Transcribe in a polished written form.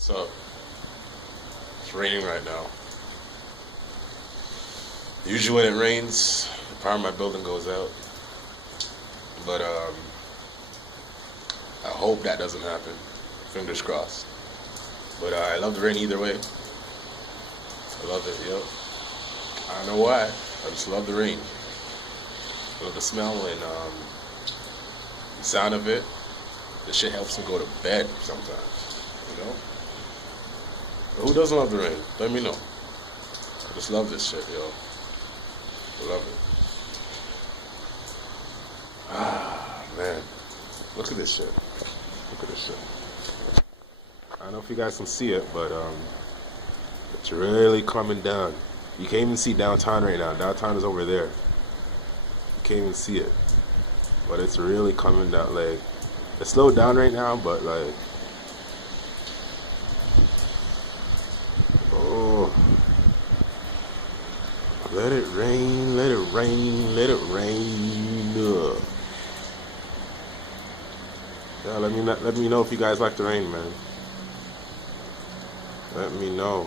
So it's raining right now. Usually when it rains, the power of my building goes out. But I hope that doesn't happen. Fingers crossed. But I love the rain either way. I love it, yo. I don't know why. I just love the rain. I love the smell and the sound of it. This shit helps me go to bed sometimes, you know? But who doesn't love the rain? Let me know. I just love this shit, yo. I love it. Ah, man. Look at this shit. Look at this shit. I don't know if you guys can see it, but it's really coming down. You can't even see downtown right now. Downtown is over there. You can't even see it. But it's really coming down. Like, it's slowed down right now, but like, oh, let it rain, let it rain, let it rain. Yeah, let me know if you guys like the rain, man. Let me know.